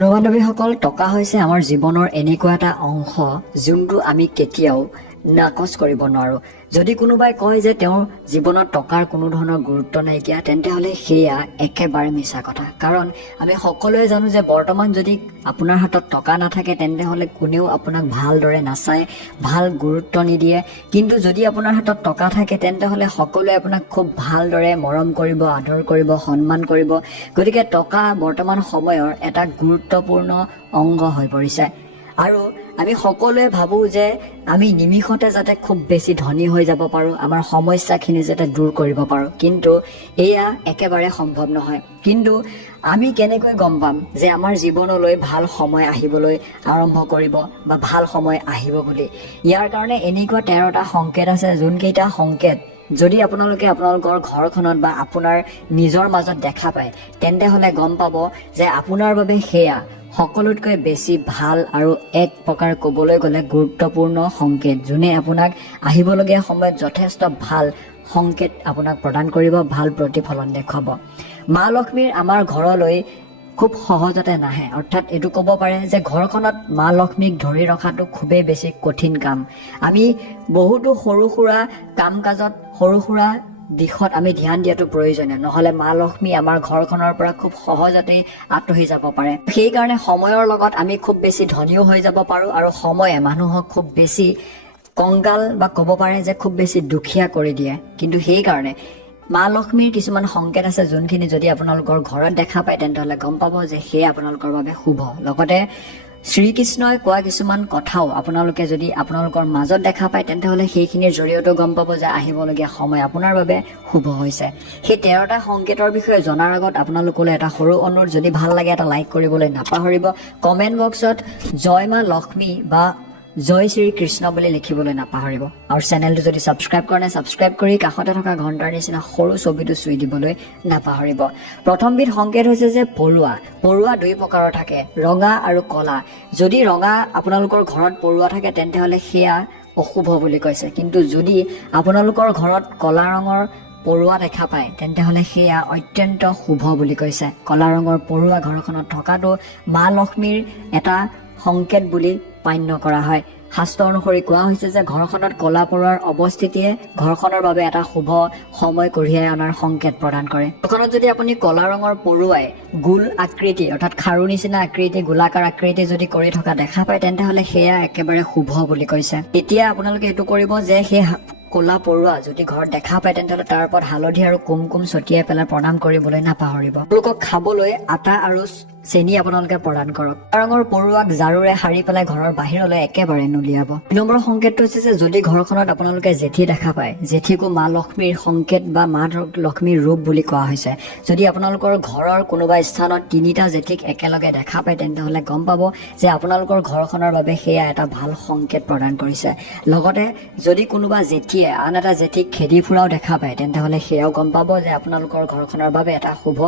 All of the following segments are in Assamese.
বন্ধু-বান্ধৱীসকল, টকা হৈছে আমাৰ জীৱনৰ এনেকুৱা এটা অংশ যোনটো আমি কেতিয়াও নাকচ কৰিব নোৱাৰো। যদি কোনোবাই কয় যে তেওঁৰ জীৱনত টকাৰ কোনো ধৰণৰ গুৰুত্ব নাইকিয়া, তেন্তে হ'লে সেয়া একেবাৰে মিছা কথা। কাৰণ আমি সকলোৱে জানো যে বৰ্তমান যদি আপোনাৰ হাতত টকা নাথাকে তেন্তে হ'লে কোনেও আপোনাক ভালদৰে নাচায়, ভাল গুৰুত্ব নিদিয়ে। কিন্তু যদি আপোনাৰ হাতত টকা থাকে তেন্তে হ'লে সকলোৱে আপোনাক খুব ভালদৰে মৰম কৰিব, আদৰ কৰিব, সন্মান কৰিব। গতিকে টকা বৰ্তমান সময়ৰ এটা গুৰুত্বপূৰ্ণ অংগ হৈ পৰিছে। আৰু আমি সকলোৱে ভাবোঁ যে আমি নিমিষতে যাতে খুব বেছি ধনী হৈ যাব পাৰোঁ, আমাৰ সমস্যাখিনি যাতে দূৰ কৰিব পাৰোঁ, কিন্তু এয়া একেবাৰে সম্ভৱ নহয়। কিন্তু আমি কেনেকৈ গম পাম যে আমাৰ জীৱনলৈ ভাল সময় আহিবলৈ আৰম্ভ কৰিব বা ভাল সময় আহিব বুলি? ইয়াৰ কাৰণে এনেকুৱা 13টা সংকেত আছে, যোনকেইটা সংকেত যদি আপোনালোকে আপোনালোকৰ ঘৰখনত বা আপোনাৰ নিজৰ মাজত দেখা পায় তেন্তে হ'লে গম পাব যে আপোনাৰ বাবে সেয়া সকলোতকৈ বেছি ভাল আৰু এক প্ৰকাৰ ক'বলৈ গ'লে গুৰুত্বপূৰ্ণ সংকেত, যোনে আপোনাক আহিবলগীয়া সময়ত যথেষ্ট ভাল সংকেত আপোনাক প্ৰদান কৰিব, ভাল প্ৰতিফলন দেখুৱাব। মা লক্ষ্মীৰ আমাৰ ঘৰলৈ খুব সহজতে নাহে, অৰ্থাৎ এইটো ক'ব পাৰে যে ঘৰখনত মা লক্ষ্মীক ধৰি ৰখাটো খুবেই বেছি কঠিন কাম। আমি বহুতো সৰু সুৰা কাম কাজত, সৰু সুৰা দিশত আমি ধ্যান দিয়াটো প্ৰয়োজনীয়, নহ'লে মা লক্ষ্মী আমাৰ ঘৰখনৰ পৰা খুব সহজতেই আঁতৰি যাব পাৰে। সেইকাৰণে সময়ৰ লগত আমি খুব বেছি ধনীও হৈ যাব পাৰোঁ আৰু সময়ে মানুহক খুব বেছি কংগাল বা ক'ব পাৰে যে খুব বেছি দুখীয়া কৰি দিয়ে। কিন্তু সেইকাৰণে মা লক্ষ্মীৰ কিছুমান সংকেত আছে, যোনখিনি যদি আপোনালোকৰ ঘৰত দেখা পায় তেন্তে হ'লে গম পাব যে সেয়া আপোনালোকৰ বাবে শুভ। লগতে শ্ৰীকৃষ্ণই কোৱা কিছুমান কথাও আপোনালোকে যদি আপোনালোকৰ মাজত দেখা পায় তেন্তে হ'লে সেইখিনিৰ জৰিয়তেও গম পাব যে আহিবলগীয়া সময় আপোনাৰ বাবে শুভ হৈছে। সেই 13টা সংকেতৰ বিষয়ে জনাৰ আগত আপোনালোকলৈ এটা সৰু অনুৰোধ, যদি ভাল লাগে এটা লাইক কৰিবলৈ নাপাহৰিব। কমেণ্ট বক্সত জয় মা লক্ষ্মী বা জয় শ্ৰীকৃষ্ণ বুলি লিখিবলৈ নাপাহৰিব। আৰু চেনেলটো যদি ছাবস্ক্ৰাইব কৰা নাই, ছাবস্ক্ৰাইব কৰি কাষতে থকা ঘণ্টাৰ নিচিনা সৰু ছবিটো চুই দিবলৈ নাপাহৰিব। প্ৰথমবিধ সংকেত হৈছে যে পৰুৱা। পৰুৱা দুই প্ৰকাৰৰ থাকে, ৰঙা আৰু কলা। যদি ৰঙা আপোনালোকৰ ঘৰত পৰুৱা থাকে তেন্তে হ'লে সেয়া অশুভ বুলি কৈছে, কিন্তু যদি আপোনালোকৰ ঘৰত কলা ৰঙৰ পৰুৱা দেখা পায় তেন্তে হ'লে সেয়া অত্যন্ত শুভ বুলি কৈছে। কলা ৰঙৰ পৰুৱা ঘৰখনত থকাটো মা লক্ষ্মীৰ এটা সংকেত বুলি মান্য কৰা হয়। শাস্ত্ৰ অনুসৰি কোৱা হৈছে যে ঘৰখনত কলা পৰুৱাৰ অৱস্থিতিয়ে ঘৰখনৰ বাবে এটা শুভ সময় কঢ়িয়াই অনাৰ সংকেত প্ৰদান কৰে। ঘৰখনত যদি আপুনি কলা ৰঙৰ পৰুৱাই গোল আকৃতি, অৰ্থাৎ খাৰু নিচিনা আকৃতি, গোলাকাৰ আকৃতি যদি কৰি থকা দেখা পায় তেন্তে হ'লে সেয়া একেবাৰে শুভ বুলি কৈছে। এতিয়া আপোনালোকে এইটো কৰিব যে সেই কলা পৰুৱা যদি ঘৰত দেখা পায় তেন্তে হ'লে তাৰ ওপৰত হালধি আৰু কুমকুম ছটিয়াই পেলাই প্ৰণাম কৰিবলৈ নাপাহৰিব। আপোনালোকক খাবলৈ আটা আৰু চেনি আপোনালোকে প্ৰদান কৰক। ৰঙৰ পৰুৱাক ঝাৰুৰে সাৰি পেলাই ঘৰৰ বাহিৰলৈ একেবাৰে নুলিয়াব। 2 নম্বৰ সংকেতটো হৈছে যে যদি ঘৰখনত আপোনালোকে জেঠী দেখা পায়, জেঠীকো মা লক্ষ্মীৰ সংকেত বা মা লক্ষ্মীৰ ৰূপ বুলি কোৱা হৈছে। যদি আপোনালোকৰ ঘৰৰ কোনোবা স্থানত 3টা জেঠীক একেলগে দেখা পায় তেন্তে হ'লে গম পাব যে আপোনালোকৰ ঘৰখনৰ বাবে সেয়া এটা ভাল সংকেত প্ৰদান কৰিছে। লগতে যদি কোনোবা জেঠীয়ে আন এটা জেঠীক খেদি ফুৰাও দেখা পায় তেন্তে হ'লে সেয়াও গম পাব যে আপোনালোকৰ ঘৰখনৰ বাবে এটা শুভ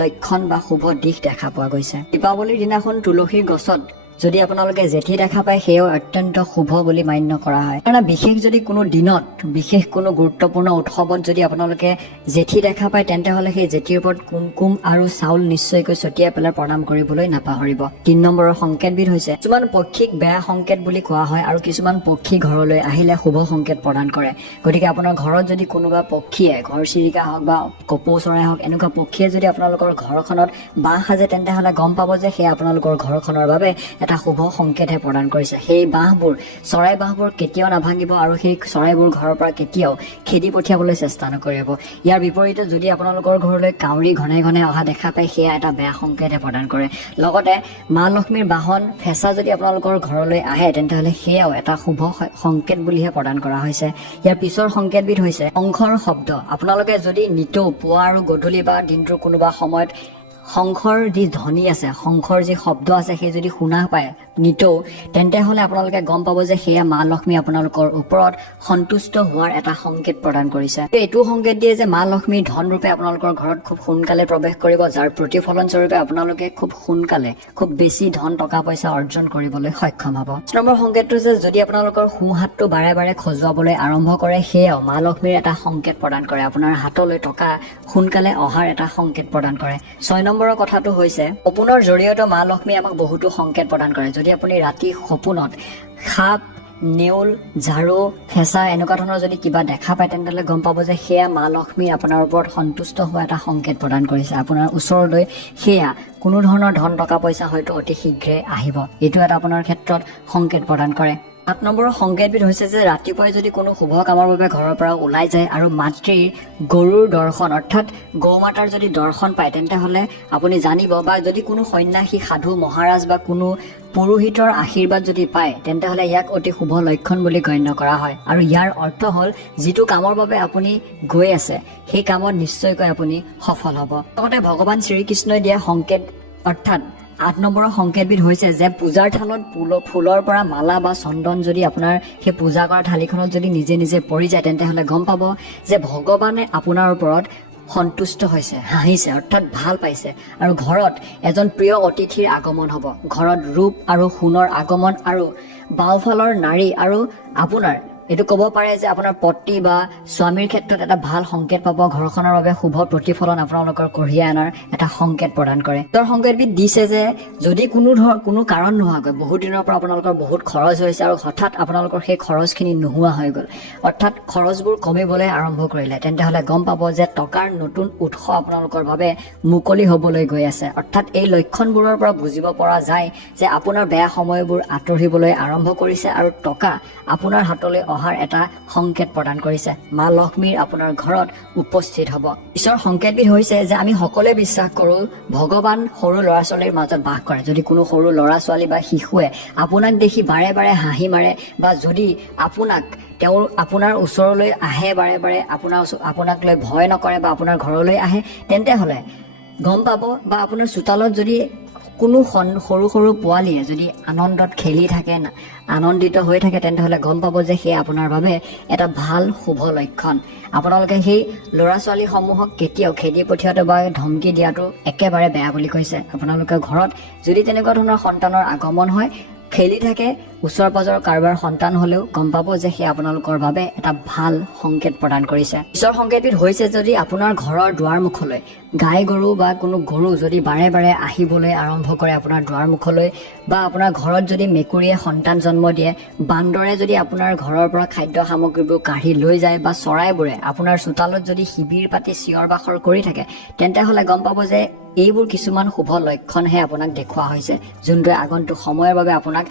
লক্ষণ বা শুভ দিশ দেখা পোৱা গৈছে। দীপাৱলীৰ দিনাখন তুলসীৰ গছত যদি আপোনালোকে জেঠী দেখা পায় সেয়াও অত্যন্ত শুভ বুলি মান্য কৰা হয়। কাৰণ বিশেষ যদি কোনো দিনত, বিশেষ কোনো গুৰুত্বপূৰ্ণ উৎসৱত যদি আপোনালোকে জেঠী দেখা পায় তেন্তে হ'লে সেই জেঠীৰ ওপৰত কুমকুম আৰু চাউল নিশ্চয়কৈ ছটিয়াই পেলাই প্ৰণাম কৰিবলৈ নাপাহৰিব। 3 নম্বৰৰ সংকেতবিধ হৈছে কিছুমান পক্ষীক বেয়া সংকেত বুলি কোৱা হয় আৰু কিছুমান পক্ষী ঘৰলৈ আহিলে শুভ সংকেত প্ৰদান কৰে। গতিকে আপোনাৰ ঘৰত যদি কোনোবা পক্ষীয়ে, ঘৰচিৰিকা হওক বা কপৌ চৰাই হওক, এনেকুৱা পক্ষীয়ে যদি আপোনালোকৰ ঘৰখনত বাঁহ সাজে তেন্তে হ'লে গম পাব যে সেয়া আপোনালোকৰ ঘৰখনৰ বাবে এটা শুভ সংকেতহে প্ৰদান কৰিছে। সেই বাঁহবোৰ, চৰাই বাঁহবোৰ কেতিয়াও নাভাঙিব আৰু সেই চৰাইবোৰ ঘৰৰ পৰা কেতিয়াও খেদি পঠিয়াবলৈ চেষ্টা নকৰিব। ইয়াৰ বিপৰীতে যদি আপোনালোকৰ ঘৰলৈ কাউৰী ঘনে ঘনে অহা দেখা পায় সেয়া এটা বেয়া সংকেতহে প্ৰদান কৰে। লগতে মা লক্ষ্মীৰ বাহন ফেঁচা যদি আপোনালোকৰ ঘৰলৈ আহে তেন্তে হ'লে সেয়াও এটা শুভ সংকেত বুলিহে প্ৰদান কৰা হৈছে। ইয়াৰ পিছৰ সংকেতবিধ হৈছে শংখৰ শব্দ। আপোনালোকে যদি নিতৌ পুৱা আৰু গধূলি বা দিনটোৰ কোনোবা সময়ত শংখৰ যি ধ্বনি আছে, শংখৰ যি শব্দ আছে সেই যদি শুনা পায় নিতৌ তেন্তে হলে আপোনালোকে গম পাব যে সেয়া মা লক্ষ্মী আপোনালোকৰ ওপৰত সন্তুষ্ট হোৱাৰ এটা সংকেত প্ৰদান কৰিছে এইটো সংকেত দিয়ে যে মা লক্ষ্মী ধন ৰূপে আপোনালোকৰ ঘৰত খুব সোনকালে প্ৰৱেশ কৰিব যাৰ প্ৰতিফলন স্বৰূপে আপোনালোকে খুব সোনকালে খুব বেছি ধন টকা পইচা অৰ্জন কৰিবলৈ সক্ষম হ'ব নম্বৰ সংকেতটো যে যদি আপোনালোকৰ সোঁ হাতটো বাৰে বাৰে খজুৱাবলৈ আৰম্ভ কৰে সেয়াও মা লক্ষ্মীৰ এটা সংকেত প্ৰদান কৰে আপোনাৰ হাতলৈ টকা সোনকালে অহাৰ এটা সংকেত প্ৰদান কৰে 6 নম্বৰৰ কথাটো হৈছে সপোনৰ জৰিয়তে মা লক্ষ্মী আমাক বহুতো সংকেত প্ৰদান কৰে যদি আপুনি ৰাতি সপোনত সাপ নেউল ঝাৰু ফেঁচা এনেকুৱা ধৰণৰ যদি কিবা দেখা পায় তেন্তে গম পাব যে সেয়া মা লক্ষ্মী আপোনাৰ ওপৰত সন্তুষ্ট হোৱা এটা সংকেত প্ৰদান কৰিছে আপোনাৰ ওচৰলৈ সেয়া কোনো ধৰণৰ ধন টকা পইচা হয়তো অতি শীঘ্ৰে আহিব এইটো এটা আপোনাৰ ক্ষেত্ৰত সংকেত প্ৰদান কৰে 7 নম্বৰৰ সংকেতবিধ হৈছে যে ৰাতিপুৱাই যদি কোনো শুভ কামৰ বাবে ঘৰৰ পৰা ওলাই যায় আৰু মাতৃৰ গৰুৰ দৰ্শন অৰ্থাৎ গৌমাতাৰ যদি দৰ্শন পায় তেন্তে হলে আপুনি জানিব বা যদি কোনো সন্ন্যাসী সাধু মহাৰাজ বা কোনো পুৰোহিতৰ আশীৰ্বাদ যদি পায় তেন্তে হলে ইয়াক অতি শুভ লক্ষণ বুলি গণ্য কৰা হয় আৰু ইয়াৰ অৰ্থ হল যিটো কামৰ বাবে আপুনি গৈ আছে সেই কামত নিশ্চয়কৈ আপুনি সফল হ'ব লগতে ভগৱান শ্ৰীকৃষ্ণই দিয়া সংকেত অৰ্থাৎ 8 নম্বৰৰ সংকেতবিধ হৈছে যে পূজাৰ থালত ফুলৰ পৰা মালা বা চন্দন যদি আপোনাৰ সেই পূজা কৰা থালিখনত যদি নিজে নিজে পৰি যায় তেন্তে হলে গম পাব যে ভগৱানে আপোনাৰ ওপৰত সন্তুষ্ট হৈছে হাঁহিছে অৰ্থাৎ ভাল পাইছে আৰু ঘৰত এজন প্ৰিয় অতিথিৰ আগমন হ'ব ঘৰত ৰূপ আৰু সোণৰ আগমন আৰু বাওঁফালৰ নাৰী আৰু আপোনাৰ এইটো ক'ব পাৰে যে আপোনাৰ পত্নী বা স্বামীৰ ক্ষেত্ৰত এটা ভাল সংকেত পাব ঘৰখনৰ বাবে শুভ প্ৰতিফলন আপোনালোকৰ কঢ়িয়াই অনাৰ এটা সংকেত প্ৰদান কৰে তাৰ সংকেতবিধ দিছে যে যদি কোনো কাৰণ নোহোৱাকৈ বহুত দিনৰ পৰা আপোনালোকৰ বহুত খৰচ হৈছে আৰু হঠাৎ আপোনালোকৰ সেই খৰচখিনি নোহোৱা হৈ গ'ল অৰ্থাৎ খৰচবোৰ কমিবলৈ আৰম্ভ কৰিলে তেন্তে হলে গম পাব যে টকাৰ নতুন উৎস আপোনালোকৰ বাবে মুকলি হ'বলৈ গৈ আছে অৰ্থাৎ এই লক্ষণবোৰৰ পৰা বুজিব পৰা যায় যে আপোনাৰ বেয়া সময়বোৰ আঁতৰিবলৈ আৰম্ভ কৰিছে আৰু টকা আপোনাৰ হাতলৈ অহাৰ এটা সংকেত প্ৰদান কৰিছে মা লক্ষ্মীৰ আপোনাৰ ঘৰত উপস্থিত হ'ব ঈশ্বৰৰ সংকেতবিধ হৈছে যে আমি সকলোৱে বিশ্বাস কৰোঁ ভগৱান সৰু ল'ৰা ছোৱালীৰ মাজত বাস কৰে যদি কোনো সৰু ল'ৰা ছোৱালী বা শিশুৱে আপোনাক দেখি বাৰে বাৰে হাঁহি মাৰে বা যদি তেওঁ আপোনাৰ ওচৰলৈ আহে বাৰে বাৰে আপোনাক লৈ ভয় নকৰে বা আপোনাৰ ঘৰলৈ আহে তেন্তে হলে গম পাব বা আপোনাৰ চোতালত যদি কোনো সৰু সৰু পোৱালীয়ে যদি আনন্দত খেলি থাকে আনন্দিত হৈ থাকে তেন্তে হলে গম পাব যে সেয়া আপোনাৰ বাবে এটা ভাল শুভ লক্ষণ আপোনালোকে সেই ল'ৰা ছোৱালীসমূহক কেতিয়াও খেদি পঠিওৱাটো বা ধমকি দিয়াটো একেবাৰে বেয়া বুলি কৈছে আপোনালোকৰ ঘৰত যদি তেনেকুৱা ধৰণৰ সন্তানৰ আগমন হয় খেলি থাকে ওচৰ পাজৰ কাৰোবাৰ সন্তান হলেও গম পাব যে সেয়া আপোনালোকৰ বাবে এটা ভাল সংকেত প্ৰদান কৰিছে ঈশ্বৰৰ সংকেতবিধ হৈছে যদি আপোনাৰ ঘৰৰ দুৱাৰমুখলৈ গাই গৰু বা কোনো গৰু যদি বাৰে বাৰে আহিবলৈ আৰম্ভ কৰে আপোনাৰ দুৱাৰমুখলৈ বা আপোনাৰ ঘৰত যদি মেকুৰীয়ে সন্তান জন্ম দিয়ে বান্দৰে যদি আপোনাৰ ঘৰৰ পৰা খাদ্য সামগ্ৰীবোৰ কাঢ়ি লৈ যায় বা চৰাইবোৰে আপোনাৰ চোতালত যদি শিবিৰ পাতি চিঞৰ বাখৰ কৰি থাকে তেন্তে হলে গম পাব যে এইবোৰ কিছুমান শুভ লক্ষণহে আপোনাক দেখুওৱা হৈছে যোনটোৱে আগন্তুক সময়ৰ বাবে আপোনাক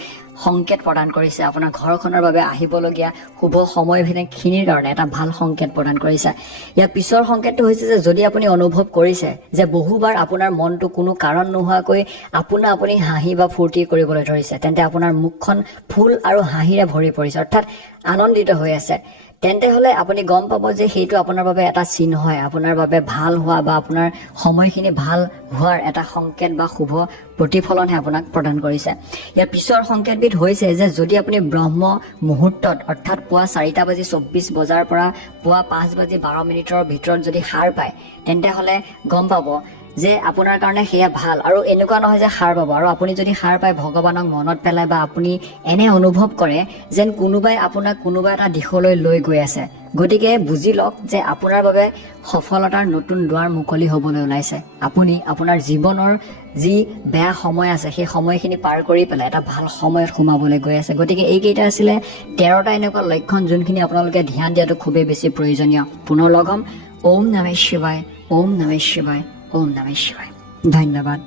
সংকেত প্ৰদান কৰিছে আপোনাৰ ঘৰখনৰ বাবে আহিবলগীয়া শুভ সময়খিনিৰ কাৰণে এটা ভাল সংকেত প্ৰদান কৰিছে ইয়াৰ পিছৰ সংকেতটো হৈছে যে যদি আপুনি অনুভৱ কৰিছে যে বহুবাৰ আপোনাৰ মনটো কোনো কাৰণ নোহোৱাকৈ আপুনি হাঁহি বা ফূৰ্তি কৰিবলৈ ধৰিছে তেন্তে আপোনাৰ মুখখন ফুল আৰু হাঁহিৰে ভৰি পৰিছে অৰ্থাৎ আনন্দিত হৈ আছে তেন্তে হলে আপুনি গম পাব যে সেইটো আপোনাৰ বাবে এটা চিহ্ন হয় আপোনাৰ বাবে ভাল হোৱা বা আপোনাৰ সময়খিনি ভাল হোৱাৰ এটা সংকেত বা শুভ প্ৰতিফলনহে আপোনাক প্ৰদান কৰিছে ইয়াৰ পিছৰ সংকেতবিধ হৈছে যে যদি আপুনি ব্ৰহ্ম মুহূৰ্তত অৰ্থাৎ পুৱা 4:24 বজাৰ পৰা পুৱা 5:12 ভিতৰত যদি সাৰ পায় তেন্তে হলে গম পাব যে আপোনাৰ কাৰণে সেয়া ভাল আৰু এনেকুৱা নহয় যে সাৰ পাব আৰু আপুনি যদি সাৰ পায় ভগৱানক মনত পেলায় বা আপুনি এনে অনুভৱ কৰে যেন কোনোবাই আপোনাক কোনোবা এটা দিশলৈ লৈ গৈ আছে গতিকে বুজি লওক যে আপোনাৰ বাবে সফলতাৰ নতুন দুৱাৰ মুকলি হ'বলৈ ওলাইছে আপুনি আপোনাৰ জীৱনৰ যি বেয়া সময় আছে সেই সময়খিনি পাৰ কৰি পেলাই এটা ভাল সময়ত সোমাবলৈ গৈ আছে গতিকে এইকেইটা আছিলে 13টা এনেকুৱা লক্ষণ যোনখিনি আপোনালোকে ধ্যান দিয়াটো খুবেই বেছি প্ৰয়োজনীয় পুনৰ লগ হ'ম ওম নমঃ শিৱায় ওম নমঃ শিৱায় ওম নমঃ শিৱায় ধন্যবাদ